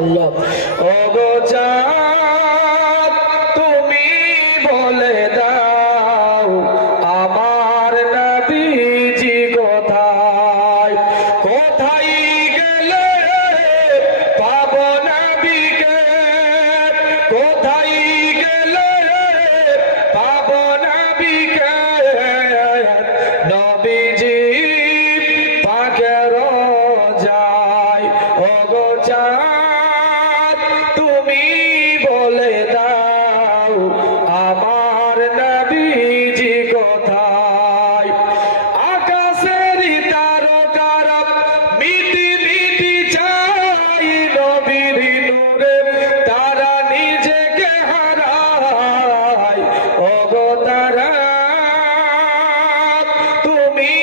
সুবহানাল্লাহ। ও গো চাঁদ তুমি বলে দাও আমার নবীজি কোথায়, কোথায় গেলে পাবো নবীকে, কোথায় গেলে পাবো নবীকে, নবীজি পাকের যায়। ও গো চাঁদ তুমি বলে দাও আমার নবীজি কোথায়। আকাশের তারকারা মিটি মিটি চাই নবীর নূরে তারা নিজেকে হারায়। ও গো তারা তুমি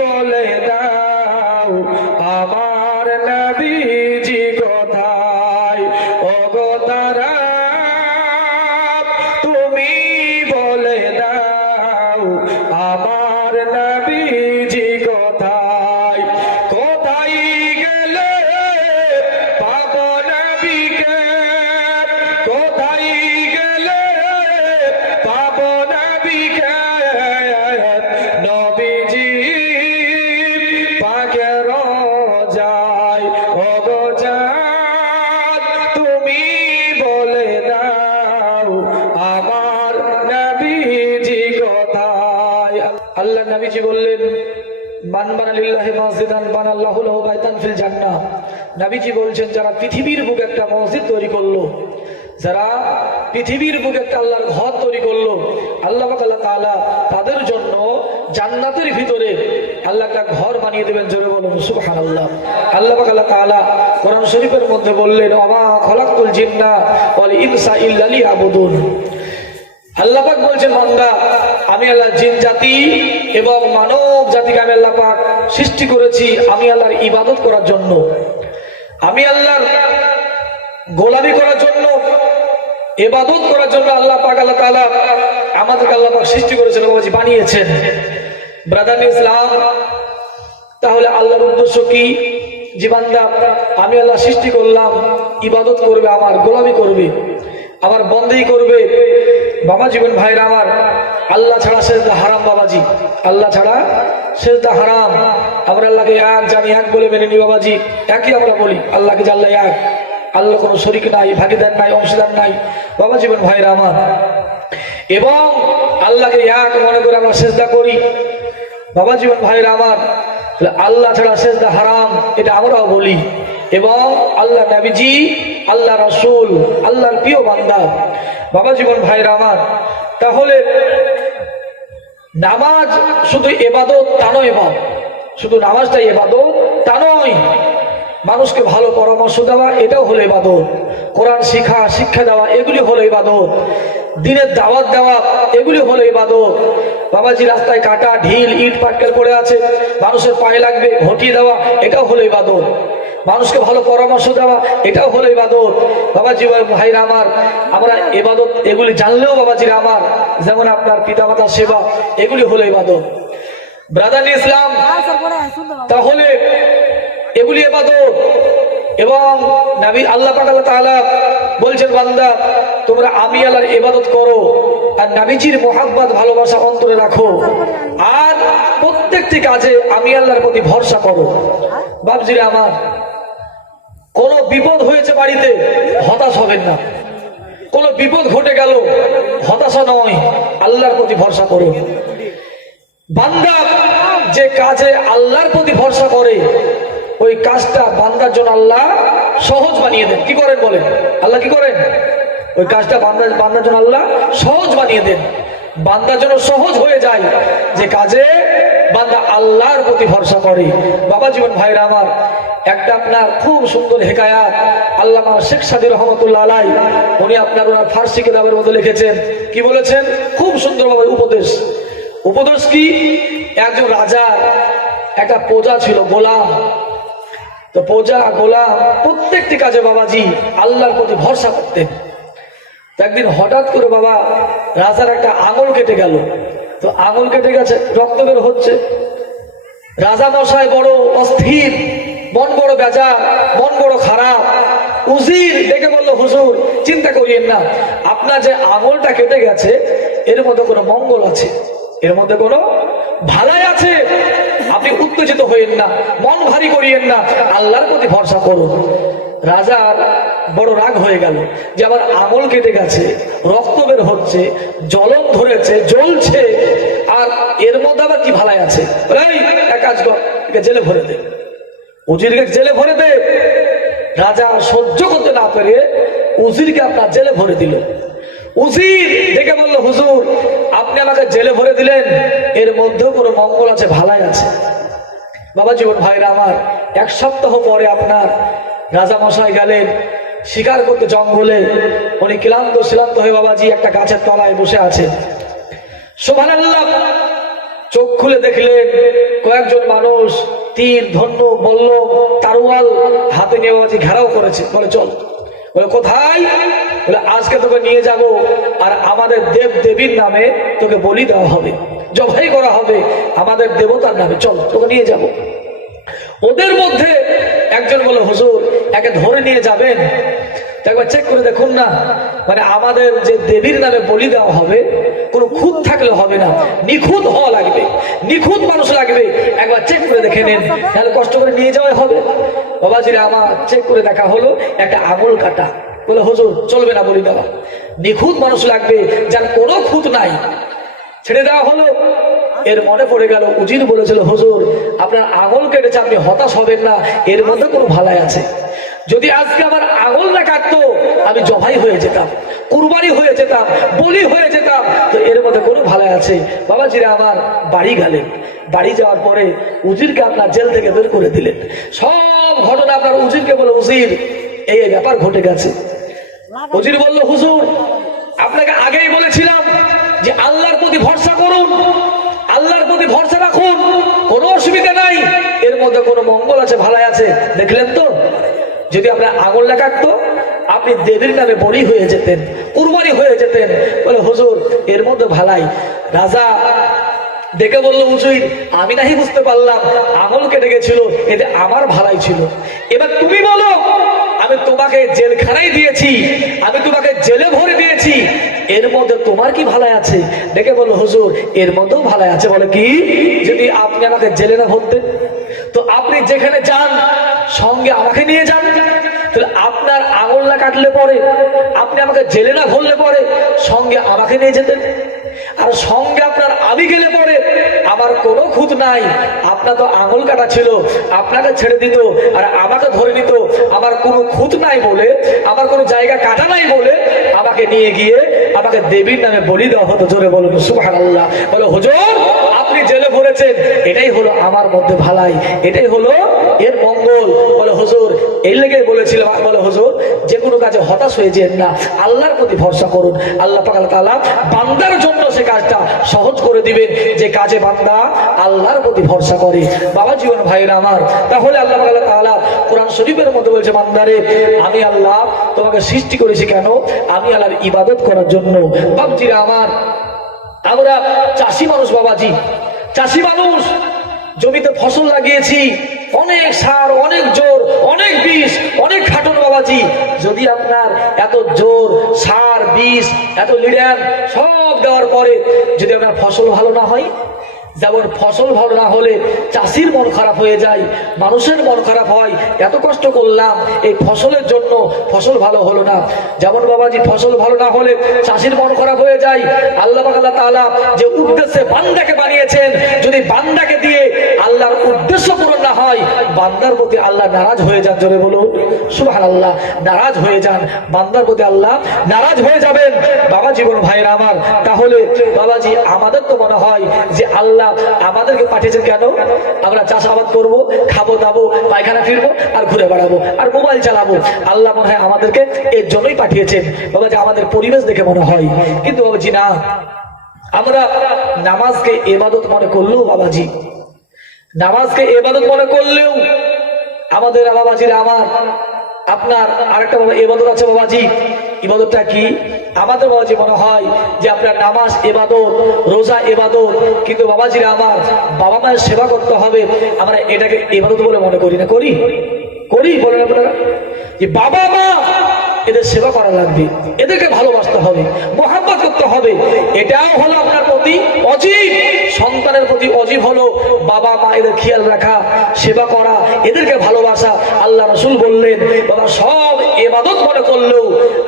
বলে দাও আমার নবীজি কোথায়। ও গো তারা তুমি বলে দাও আমার নবীজি কোথায়, কোথায় গেলে পাবো নবীকে, কোথায় গেলে পাবো নবীকে, নবীজি পাকের যায়। ও গো চাঁদ তুমি বলে দাও আমার নবীজি কোথায়। আল্লাহ নবীজি বললেন মান বানা লিল্লাহি মসজিদান বানাল্লাহু লাহু বাইতান ফিল জান্নাহ। নবীজি বলছেন যারা পৃথিবীর বুকে একটা মসজিদ তৈরি করলো, যারা পৃথিবীর বুকে একটা আল্লাহর ঘর তৈরি করলো, আল্লাহ পাক আল্লাহ তাআলা তাদের জন্য জান্নাতের ভিতরে আল্লাহ একটা ঘর বানিয়ে দেবেন। জোরে বলুন সুবহানাল্লাহ। আল্লাহ পাক আল্লাহ তাআলা কোরআন শরীফের মধ্যে বললেন ওমা খলাকতুল জিন্না ওয়াল ইনসা ইল্লা লিয়াবুদুন। আল্লাহ পাক বলছেন বান্দা আমি আল্লাহ জিন জাতি এবং মানব জাতিকে আমি আল্লাহ পাক সৃষ্টি করেছি আমি আল্লাহর ইবাদত করার জন্য, আমি আল্লাহর গোলামি করার জন্য, ইবাদত করার জন্য আল্লাহ পাক আল্লাহ তাআলা আমাদেরকে আল্লাহ পাক সৃষ্টি করেছেন, বাবাজি বানিয়েছেন। ব্রাদার ইসলাম, তাহলে আল্লাহর উদ্দেশ্য কি? যে বান্দা আমি আল্লাহ সৃষ্টি করলাম, ইবাদত করবে, আমার গোলামি করবে, আমার বন্দেগী করবে। বাবা জীবন ভাইরা আমার, আল্লাহ ছাড়া সেজদা হারাম বাবাজি, আল্লাহ ছাড়া সেজদা হারাম। আমরা আল্লাহকে এক জানি, এক বলে মেনে নি বাবাজি, একই আমরা বলি আল্লাহকে যে আল্লাহ এক, আল্লাহ কোনো শরীক নাই, ভাগিদার নাই, অংশীদার নাই বাবা জীবন ভাইরা আমার। এবং আল্লাহকে এক মনে করে আমরা সেজদা করি বাবা জীবন ভাইরা আমার। আল্লাহ ছাড়া সেজদা হারাম এটা আমরাও বলি। এবং আল্লাহ নবীজি, আল্লাহ রাসূল, আল্লাহর প্রিয় বান্দা বাবা জীবন ভাইরা আমার। তাহলে নামাজ শুধু ইবাদত তা নয়, শুধু নামাজটাই ইবাদত তা নয়, মানুষকে ভালো পরামর্শ দেওয়া এটাও হলো ইবাদত, কোরআন শিক্ষা দেওয়া এগুলি হলো ইবাদত, দিনের দাওয়াত দেওয়া এগুলি হলো ইবাদত। বাবাজি রাস্তায় কাটা ঢিল ইট পাটকেল পড়ে আছে, মানুষের পায়ে লাগবে, হটিয়ে দেওয়া এটাও হলো ইবাদত, মানুষকে ভালো পরামর্শ দেওয়া এটাও হলো ইবাদত। বাবাজি ভাইরা আমার, আমরা ইবাদত এগুলি জানলেও বাবাজিরা আমার, যেমন আপনার পিতামাতার সেবা এগুলি হলো ইবাদত। ব্রাদার ইসলাম, তাহলে এগুলি ইবাদত। এবং নবী আল্লাহ পাক আল্লাহ তাআলা বলছেন বান্দা তোমরা আমি আল্লাহর ইবাদত করো আর নবীজির মোহাব্বত ভালোবাসা অন্তরে রাখো, আর প্রত্যেকটি কাজে আমি আল্লাহর প্রতি ভরসা করো। বাবজিরা আমার, কোন বিপদ হয়েছে বাড়িতে হতাশ হবেন না, কোন বিপদ ঘটে গেল হতাশা নয়, আল্লাহর প্রতি ভরসা করো। বান্দা যে কাজে আল্লাহর প্রতি ভরসা করে ওই কাজটা বান্দার জন্য আল্লাহ সহজ বানিয়ে দেন। কি করেন বলেন? আল্লাহ কি করেন? ওই কাজটা বান্দার জন্য আল্লাহ সহজ বানিয়ে দেন, বান্দার জন্য সহজ হয়ে যায় যে কাজে বান্দা আল্লাহর প্রতি ভরসা করে। বাবা জীবন ভাইরা আমার, একটা আপনার খুব সুন্দর হেকায়াত আল্লামা শেখ সাদী রহমতুল্লাহ আলাইহি উনি আপনার ওনার ফার্সি কিতাবের মধ্যে লিখেছেন। কি বলেছেন? খুব সুন্দরভাবে উপদেশ। উপদেশ কি? একজন রাজার একটা প্রজা ছিল, গোলাম। তো প্রজা গোলাম প্রত্যেকটি কাজে বাবাজি আল্লাহর প্রতি ভরসা করতেন। একদিন হঠাৎ করে বাবা রাজার একটা আঙুল কেটে গেল। তো আঙুল কেটে গেছে, রক্ত বের হচ্ছে। রাজা মশাই বড় অস্থির, মন বড় বেজার, মন বড় খারাপ। উজির ডেকে বলল, হুজুর চিন্তা করিয়েন না, আপনার যে আঙুলটা কেটে গেছে এর মধ্যে কোনো মঙ্গল আছে, এর মধ্যে কোনো ভালাই আছে, আপনি উত্তেজিত হইেন না, মন ভারী করিয়েন না, আল্লাহর প্রতি ভরসা করুন। রাজার বড় রাগ হয়ে গেল যে আমার আঙুল কেটে গেছে, রক্ত বের হচ্ছে, জ্বলন ধরেছে, জ্বলছে, আর এর মধ্যে আবার কি ভালাই আছে, এই এক কাজ কর, একে জেলে ভরে দে, উজিরকে জেলে ভরে দে। রাজা সহ্য করতে না পেরে উজিরকে আপনার জেলে ভরে দিল। উজির ডেকে বলল, হুজুর আপনি আমাকে জেলে ভরে দিলেন, এর মধ্যেও কোনো মঙ্গল আছে, ভালাই আছে। বাবা জীবন ভাইরা আমার, এক সপ্তাহ পরে আপনার রাজা মশাই গেলেন শিকার করতে জঙ্গলে। উনি ক্লান্ত শিলান্ত হয়ে বাবাজি একটা গাছের তলায় বসে আছেন। সুবহানাল্লাহ, চোখ খুলে দেখলেন কয়েকজন মানুষ তীর, ধনুক, বল্লম, তারওয়াল হাতে নিয়ে বাবাজি ঘেরাও করেছে। বলে চল। বলে কোথায়? বলে আজকে তোকে নিয়ে যাব, আর আমাদের দেব দেবীর নামে তোকে বলি দেওয়া হবে, জবাই করা হবে আমাদের দেবতার নামে, চল তোকে নিয়ে যাব। ওদের মধ্যে একজন বলে, হুজুর একে ধরে নিয়ে যাবেন, একবার চেক করে দেখুন না, মানে আমাদের যে দেবীর নামে বলি দেওয়া হবে কোনো খুঁত থাকলে হবে না, নিখুঁত হওয়া লাগবে, নিখুঁত মানুষ লাগবে, একবার চেক করে দেখে নেন, তাহলে কষ্ট করে নিয়ে যাওয়াই হবে। বাবাজিরা আমার, চেক করে দেখা হলো একটা আঙুল কাটা। বলে হুজুর চলবে না বলি দেওয়া, নিখুঁত মানুষ লাগবে যার কোনো খুঁত নাই। ছেড়ে দেওয়া হলো। এর মনে পড়ে গেল উজির বলেছিল, হুজুর আপনার আঙুল কেটেছে, আপনি হতাশ হবেন না, এর মধ্যে কোনো ভালাই আছে। যদি আজকে আমার আঙুল না কাটতো আমি জবাই হয়ে যেতাম, কুরবানি হয়ে যেতাম, বলি হয়ে যেতাম, তো এর মধ্যে কোনো ভালাই আছে। বাবাজিরা আমার বাড়ি গেলেন। বাড়ি যাওয়ার পরে উজিরকে আপনার জেল থেকে বের করে দিলেন। সব ঘটনা আপনার উজিরকে বলে, উজির এই ব্যাপার ঘটে গেছে। উজির বলল, হুজুর আপনাকে আগেই বলেছিলাম যে আল্লাহর প্রতি ভরসা করুন, আল্লাহর প্রতি ভরসা রাখুন, কোনো অসুবিধা নাই, এর মধ্যে কোনো মঙ্গল আছে, ভালাই আছে। দেখলেন তো, যদি আপনার আঙুল না কাটতো আপনি দেবীর নামে বলি হয়ে যেতেন, কুরবানি হয়ে যেতেন। বলে হুজুর এর মধ্যে ভালাই। রাজা দেখে বলল, উজির আমি নাহি বুঝতে পারলাম আঙুল কেটে গেছিল, এতে আমার ভালাই ছিল, এবার তুমি বলো, আমি তোমাকে জেলখানায় দিয়েছি, আমি তোমাকে জেলে ভরে দিয়েছি, এর মধ্যে তোমার কি ভালাই আছে? দেখে বলল, হুজুর এর মধ্যেও ভালাই আছে। বলে কি? যদি আপনি আমাকে জেলে না ভরতেন তো আপনি যেখানে যান সঙ্গে আমাকে নিয়ে যান, তাহলে আপনার আঙুল না কাটলে পরে, আপনি আমাকে জেলে না ভরলে পরে সঙ্গে আমাকে নিয়ে যেতেন, আর সঙ্গে আপনার আমি গেলে পরে আমার কোনো খুঁত নাই, আপনার তো আঙুল কাটা ছিল, আপনাকে ছেড়ে দিত আর আমাকে ধরে নিত, আমার কোনো খুঁত নাই বলে, আমার কোনো জায়গা কাটা নাই বলে আমাকে নিয়ে গিয়ে আমাকে দেবীর নামে বলি দেওয়া হতো। জোরে বলুন সুবহানাল্লাহ। বলো হুজুর আপনি জেলে ভরেছেন, এটাই হলো আমার মধ্যে ভালাই, এটাই হলো এর মঙ্গল। বলে হুজুর এই লেগে বলেছিলাম, বলে হুজুর যে কোনো কাজে হতাশ হয়ে যেন না, আল্লাহর প্রতি ভরসা করুন, আল্লাহ পাক তাআলা বান্দার জন্য সে কাজটা সহজ করে দিবেন যে কাজে বান্দা আল্লাহর প্রতি ভরসা করে। বাবা জীবন ভাইরা আমার, তাহলে আল্লাহ পাক তাআলা কোরআন শরীফের মধ্যে বলছে, বান্দারে আমি আল্লাহ তোমাকে সৃষ্টি করেছি কেন? আমি আল্লাহর ইবাদত করার জন্য। বাবজিরা আমার, আমরা চাষি মানুষ, বাবাজি চাষি মানুষ, জমিতে ফসল লাগিয়েছি, অনেক সার, অনেক জোর, অনেক বিষ, অনেক খাটুন বাবাজি। যদি আপনার এত জোর, সার, বিষ, এত লিডার সব দেওয়ার পরে যদি আপনার ফসল ভালো না হয়, যেমন ফসল ভালো না হলে চাষির মন খারাপ হয়ে যায়, মানুষের মন খারাপ হয়, এত কষ্ট করলাম এই ফসলের জন্য, ফসল ভালো হলো না। যেমন বাবাজি ফসল ভালো না হলে চাষির মন খারাপ হয়ে যায়। আল্লাহ তাআলা যে উদ্দেশ্যে বান্দাকে বানিয়েছেন, যদি বান্দাকে দিয়ে আল্লাহর উদ্দেশ্য পূরণ না হয়, বান্দার প্রতি আল্লাহ নারাজ হয়ে যান। জোরে বলুন সুবহানাল্লাহ। নারাজ হয়ে যান, বান্দার প্রতি আল্লাহ নারাজ হয়ে যাবেন। বাবা জীবন ভাইরা আমার, তাহলে বাবাজি আমাদের তো মনে হয় যে আল্লাহ আমাদেরকে পাঠিয়েছেন কেন? আমরা চাষাবাদ করব, খাবো দাবো, পায়খানা ফিরবো আর ঘুরে বেড়াবো আর মোবাইল চালাবো। আল্লাহ মনে হয় আমাদেরকে এর জন্যই পাঠিয়েছেন বাবাজি, আমাদের পরিবেশ দেখে মনে হয়। কিন্তু বাবাজি না, আমরা নামাজকে ইবাদত মনে করলেও, বাবাজি নামাজকে ইবাদত মনে করলেও আমাদের বাবাজিরা আমার, আপনার আরেকটা ইবাদত আছে বাবাজি। ইবাদতটা কি? আমাদের বাবাজি মনে হয় যে আপনার নামাজ ইবাদত, রোজা ইবাদত, কিন্তু বাবাজিরা আমার বাবা মায়ের সেবা করতে হবে, আমরা এটাকে ইবাদত বলে মনে করি না? করি? করি বলেন আপনারা? যে বাবা মা এদের সেবা করা লাগবে, এদেরকে ভালোবাসতে হবে, মহাব্বত করতে হবে। এটাও হলো আপনার প্রতি অজীব, সন্তানের প্রতি অজীব হলো বাবা মা এদের খেয়াল রাখা, সেবা করা, এদেরকে ভালোবাসা। আল্লাহ রাসূল বললেন বাবা সব ইবাদত মনে করলেও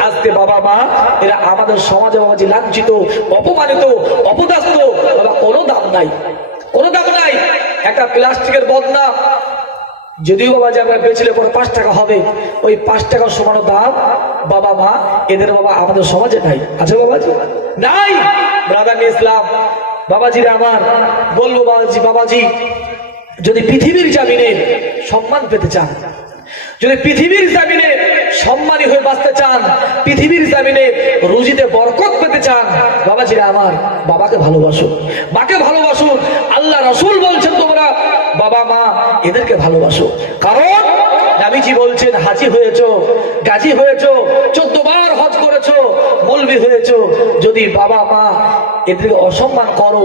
আজকে বাবা মা এরা আমাদের সমাজে বাবা যে লাঞ্ছিত, অপমানিত, অপদাস্ত, বাবা কোনো দাম নাই, কোনো দাম নাই। একটা প্লাস্টিকের বদনা যদিও বাবা যে আমরা বেচলে পরে 5 টাকা হবে, ওই 5 টাকা সমান দাম বাবা মা এদের বাবা আমাদের সমাজে নাই। আছে বাবাজি? নাই। ব্রাদার ইসলাম বাবাজিরা আমার বলবো বাবাজি যদি পৃথিবীর জামিনে সম্মান পেতে চান, যদি পৃথিবীর জামিনে সম্মানী হয়ে বাঁচতে চান, পৃথিবীর জামিনে রুজিতে বরকত পেতে চান, বাবাজিরা আমার বাবাকে ভালোবাসুন, মাকে ভালোবাসুন। আল্লাহ রাসূল বলছেন তোমরা বাবা মা এদেরকে ভালোবাসো। কারণ নবীজি বলছেন হাজী হয়েছো, গাজী হয়েছো, 14 বার হজ করেছো, মৌলবি হয়েছো, যদি বাবা মা এদেরকে অসম্মান করো,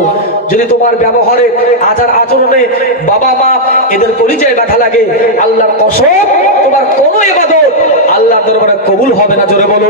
যদি তোমার ব্যবহারে আচার আচরণে বাবা মা এদের পরিচয় ব্যথা লাগে, আল্লাহর কসম তোমার কোনো ইবাদত আল্লাহর দরবারে কবুল হবে না। জোরে বলো।